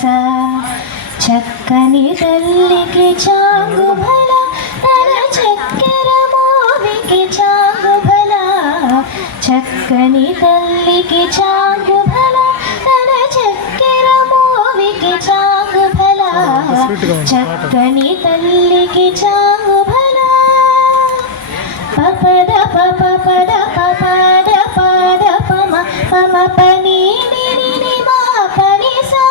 సస చక్కని తల్లికి చాంగు భల తన చక్కెర మోవికి చాంగు భల చక్కని తల్లికి చాంగు భల తన చక్కెర మోవికి చాంగు భల చక్కని తల్లికి చాంగు భల పపద పప పద పపద పద పమ పమ పని ని ని మా పని సా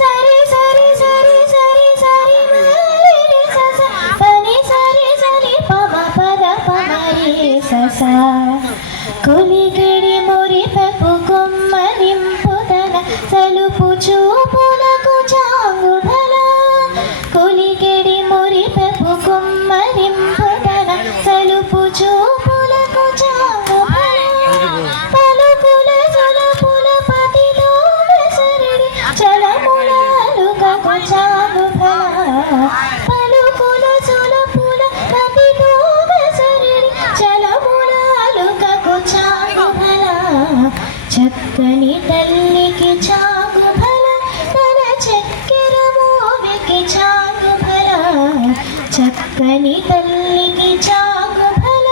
సరి సరి సరి సరి సరి మరి సస పని సరి సరి పమ పద పమరి సస కొలిగిడి మురిపెపు కొమ్మరింపుదన సలుపు చూపులకు చాంగు భల కొలిగిడి మురిపెపు కొమ్మరింపుదన సలుపు చూపులకు చాంగు భల పలుకుల సలపుల పతిలో వెసరిడి చలములకు చాంగు భల పలుకుల సలపుల పతిలో వెసరిడి చలములకు చాంగు భల చక్కని తల్లికి చాంగు భల తన చక్కెర మోవికి చాంగు భల చక్కని తల్లికి చాంగు భల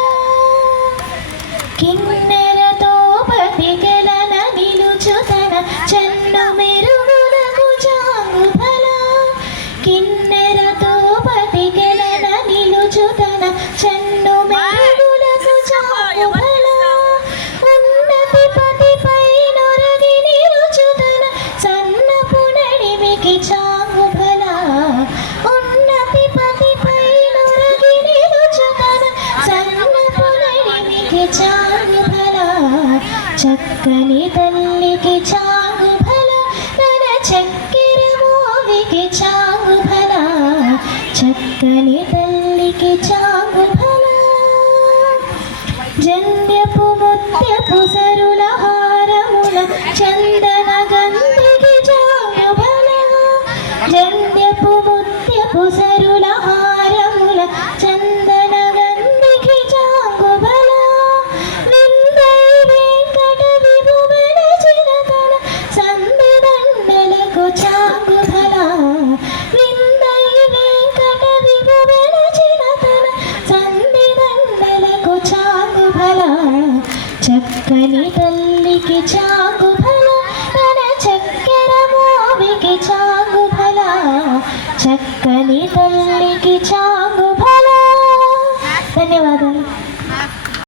కిన్నెరతో పతికెలన నిలుచుతన చెన్ను మెరుగులకు చాంగు భల కిన్నెరతో పతికెలన నిలుచుతన చెన్ను మెరుగులకు చాంగు భల ఉన్నతి పతిపై నొరగి నిలుచుతన సన్నపు నడిమికి చాంగు భల ఉన్నతి పతిపై నొరగి నిలుచుతన సన్నపు నడిమికి చాంగు భల చక్కని తల్లికి చాంగు భల తన చక్కెర మోవికి చాంగు భల చక్కని తల్లికి చాంగు భల జంధ్యపు ముత్యపు సరుల హారముల చందన గంధికి చాంగు భల జంధ్యపు ముత్యపు సరుల హారముల చందన గంధికి చాంగు భల విందై వెంకట విభువన చిరతన సంధిదండలకు చాంగు భల విందై వెంకట విభువన చిరతన సంధిదండలకు చాంగు భల చక్కని తల్లికి చాంగు భల తన చక్కెర మోవికి చాంగు భల చక్కని తల్లికి చాంగు భల ధన్యవాదాలు.